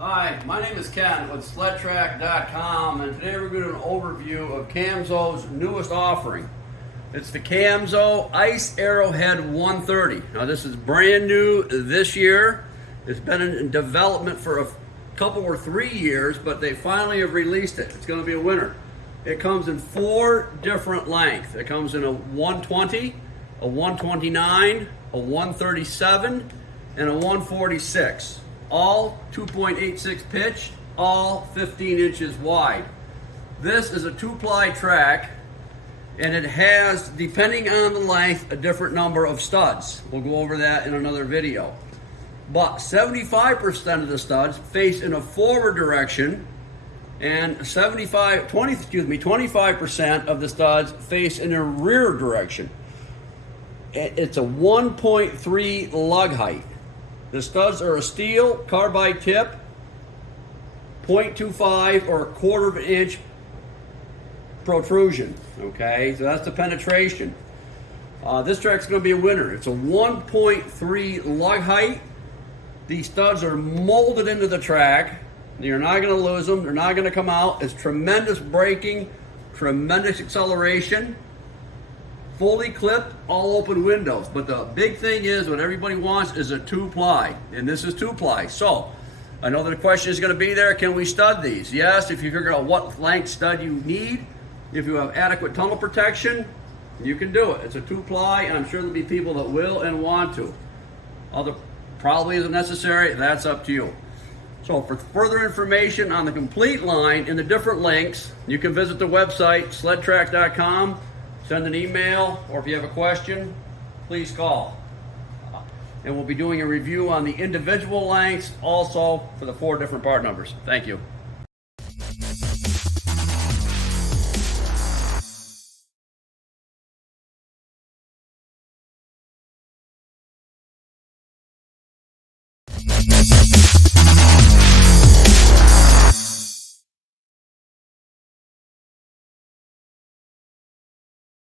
Hi, my name is Ken with sledtrack.com, and today we're going to do an overview of Camso's newest offering. It's the Camso Arrowhead 130. Now this is brand new this year. It's been in development for a couple or 3 years, but they finally have released it. It's going to be a winner. It comes in 4 different lengths. It comes in a 120, a 129, a 137, and a 146. All 2.86 pitch, all 15 inches wide. This is a 2-ply track, and it has, depending on the length, a different number of studs. We'll go over that in another video. But 75% of the studs face in a forward direction, and 25% of the studs face in a rear direction. It's a 1.3 lug height. The studs are a steel carbide tip, 0.25 or 1/4 of an inch protrusion. Okay, so that's the penetration. This track's going to be a winner. It's a 1.3 lug height. These studs are molded into the track. You're not going to lose them. They're not going to come out. It's tremendous braking, tremendous acceleration. Fully clipped, all open windows. But the big thing is, what everybody wants is a 2-ply, and this is 2-ply. So, I know the question is going to be there, can we stud these? Yes, if you figure out what length stud you need, if you have adequate tunnel protection, you can do it. It's a 2-ply, and I'm sure there'll be people that will and want to. Other probably isn't necessary, that's up to you. So for further information on the complete line in the different lengths, you can visit the website, sledtrack.com. Send an email, or if you have a question, please call. And we'll be doing a review on the individual lengths also for the 4 different part numbers. Thank you.